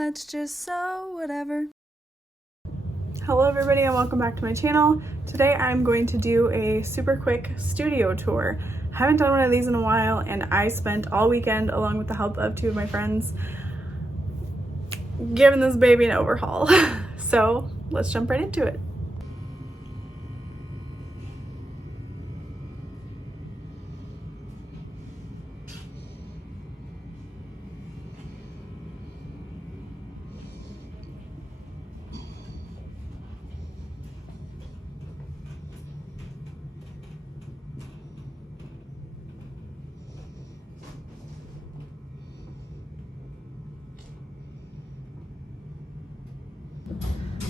let's just sew whatever. Hello everybody and welcome back to my channel. Today I'm going to do a super quick studio tour. I haven't done one of these in a while and I spent all weekend along with the help of two of my friends giving this baby an overhaul. So let's jump right into it.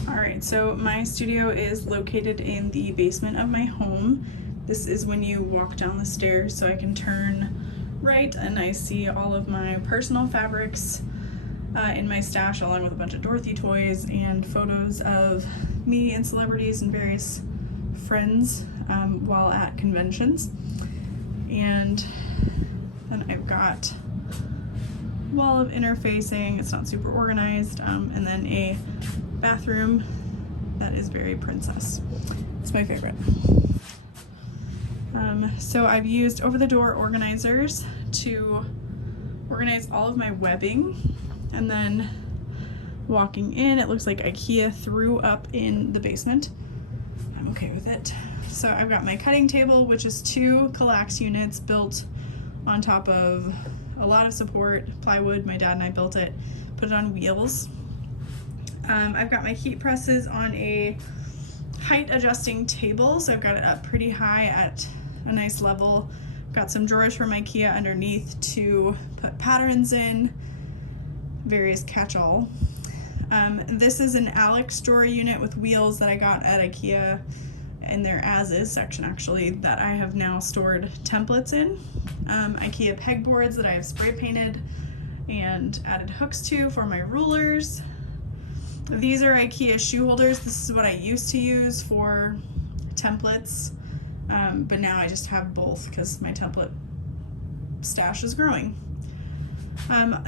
Alright, so my studio is located in the basement of my home. This is when you walk down the stairs, so I can turn right and I see all of my personal fabrics in my stash, along with a bunch of Dorothy toys and photos of me and celebrities and various friends while at conventions. And then I've got a wall of interfacing. It's not super organized, and then a bathroom that is very princess. It's my favorite. So I've used over-the-door organizers to organize all of my webbing, and then walking in, it looks like Ikea threw up in the basement. I'm okay with it. So I've got my cutting table, which is 2 Kallax units built on top of a lot of support, plywood. My dad and I built it, put it on wheels. I've got my heat presses on a height adjusting table, so I've got it up pretty high at a nice level. Got some drawers from Ikea underneath to put patterns in, various catch-all. This is an Algot drawer unit with wheels that I got at Ikea in their as-is section, actually, that I have now stored templates in. Ikea pegboards that I have spray painted and added hooks to for my rulers. These are Ikea shoe holders. This is what I used to use for templates, but now I just have both because my template stash is growing.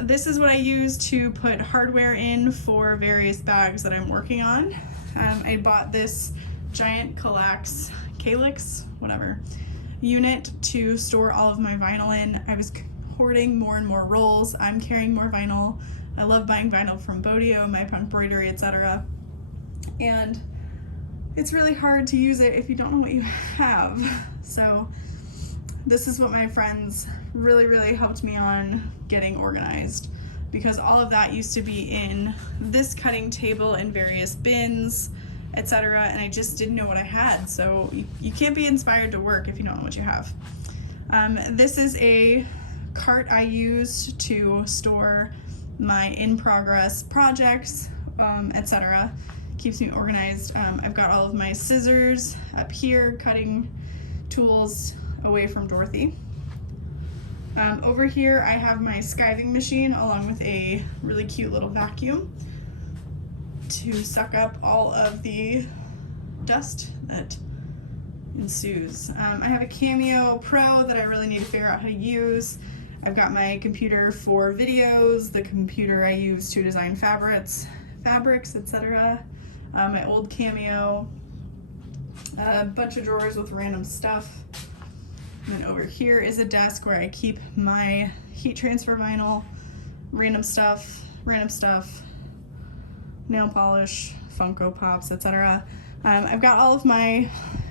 This is what I use to put hardware in for various bags that I'm working on. I bought this giant Kallax, whatever, unit to store all of my vinyl in. I was hoarding more and more rolls. I'm carrying more vinyl. I love buying vinyl from Bodio, my embroidery, etc. And it's really hard to use it if you don't know what you have. So this is what my friends really helped me on getting organized, because all of that used to be in this cutting table and various bins, etc. And I just didn't know what I had. So you can't be inspired to work if you don't know what you have. This is a cart I use to store my in-progress projects, etc. Keeps me organized. I've got all of my scissors up here, cutting tools away from Dorothy. Over here I have my skiving machine along with a really cute little vacuum to suck up all of the dust that ensues. I have a Cameo Pro that I really need to figure out how to use. I've got my computer for videos, the computer I use to design fabrics, etc. My old Cameo, a bunch of drawers with random stuff. And then over here is a desk where I keep my heat transfer vinyl, random stuff, nail polish, Funko Pops, etc. I've got all of my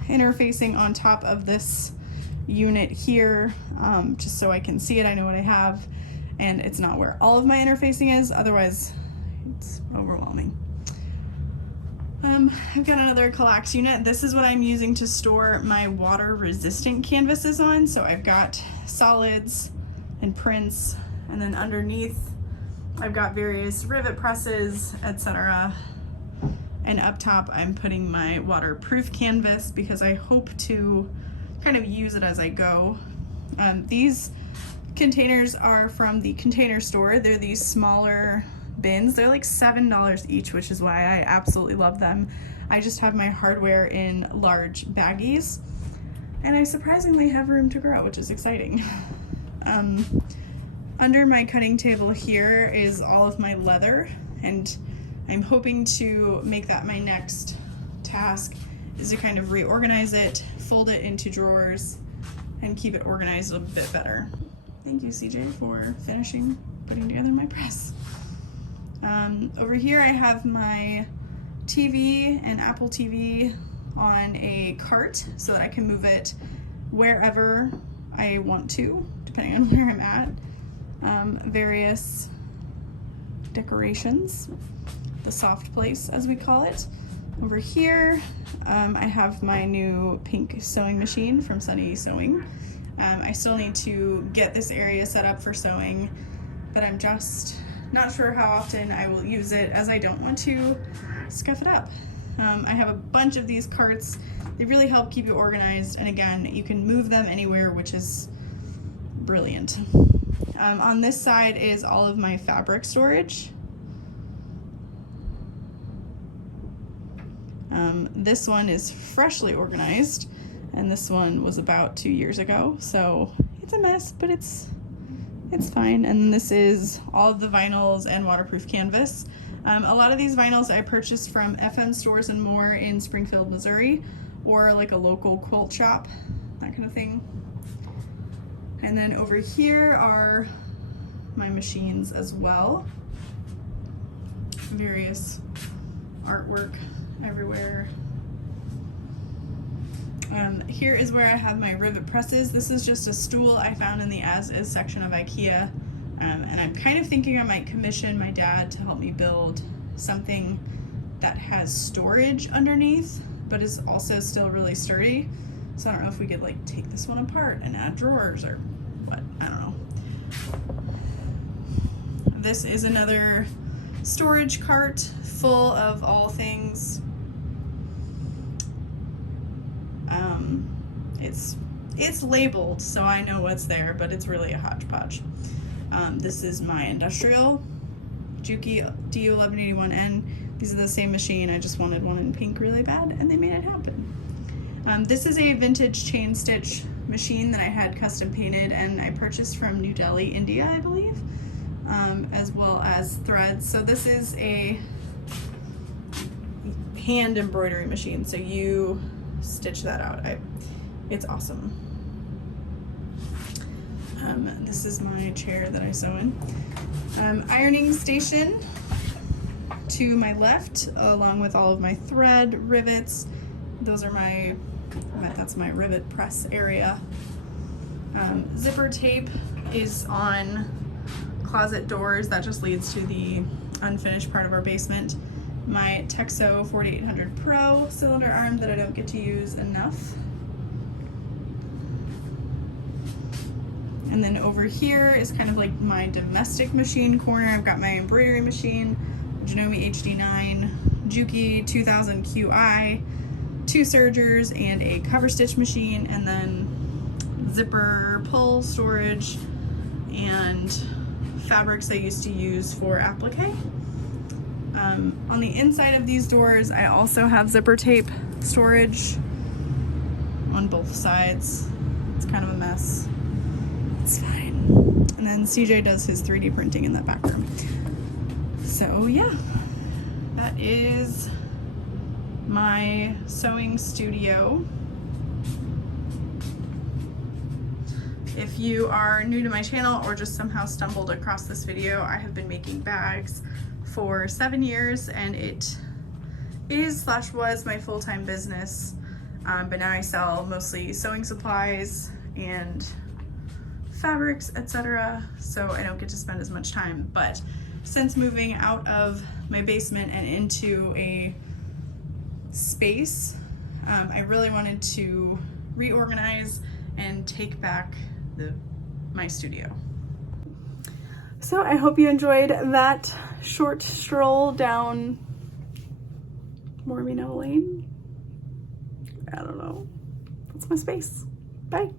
interfacing on top of this unit here, just so I can see it. I know what I have, and it's not where all of my interfacing is, otherwise it's overwhelming. I've got another Kallax unit. This is what I'm using to store my water resistant canvases on. So I've got solids and prints, and then underneath I've got various Rivet Presses, etc. And up top I'm putting my waterproof canvas because I hope to kind of use it as I go. These containers are from the Container Store. They're these smaller bins. They're like $7 each, which is why I absolutely love them. I just have my hardware in large baggies, and I surprisingly have room to grow, which is exciting. under my cutting table here is all of my leather, and I'm hoping to make that my next task, is to kind of reorganize it, fold it into drawers, and keep it organized a bit better. Thank you, CJ, for finishing putting together my press. Over here I have my TV and Apple TV on a cart so that I can move it wherever I want to, depending on where I'm at. Various decorations, the soft place as we call it. Over here I have my new pink sewing machine from Sunny Sewing. I still need to get this area set up for sewing, but I'm just not sure how often I will use it, as I don't want to scuff it up. I have a bunch of these carts. They really help keep you organized, and again, you can move them anywhere, which is brilliant. On this side is all of my fabric storage. This one is freshly organized, and this one was about 2 years ago, so it's a mess, but it's fine. And then this is all of the vinyls and waterproof canvas. A lot of these vinyls I purchased from FM Stores and More in Springfield, Missouri, or like a local quilt shop, that kind of thing. And then over here are my machines as well. Various artwork everywhere. Here is where I have my Rivet Presses. This is just a stool I found in the as-is section of Ikea, and I'm kind of thinking I might commission my dad to help me build something that has storage underneath, but is also still really sturdy. So I don't know if we could like take this one apart and add drawers or what, I don't know. This is another storage cart full of all things. It's labeled, so I know what's there, but it's really a hodgepodge. This is my industrial Juki DU1181N. These are the same machine, I just wanted one in pink really bad, and they made it happen. This is a vintage Chainstitch machine that I had custom painted, and I purchased from New Delhi, India, I believe, as well as threads. So this is a hand embroidery machine, so you stitch that out. It's awesome. This is my chair that I sew in. Ironing station to my left, along with all of my thread, rivets. Those are that's my rivet press area. Zipper tape is on closet doors. That just leads to the unfinished part of our basement. My Texo 4800 Pro cylinder arm that I don't get to use enough. And then over here is kind of like my domestic machine corner. I've got my embroidery machine, Janome HD9, Juki 2000 QI, 2 sergers, and a cover stitch machine, and then zipper pull storage and fabrics I used to use for applique. On the inside of these doors, I also have zipper tape storage on both sides. It's kind of a mess. It's fine. And then CJ does his 3D printing in that back room. So yeah, that is my sewing studio. If you are new to my channel or just somehow stumbled across this video, I have been making bags for 7 years, and it is/was my full-time business, but now I sell mostly sewing supplies and fabrics, etc., so I don't get to spend as much time. But since moving out of my basement and into a space, I really wanted to reorganize and take back my studio. So I hope you enjoyed that short stroll down Mormino Lane. I don't know. That's my space. Bye.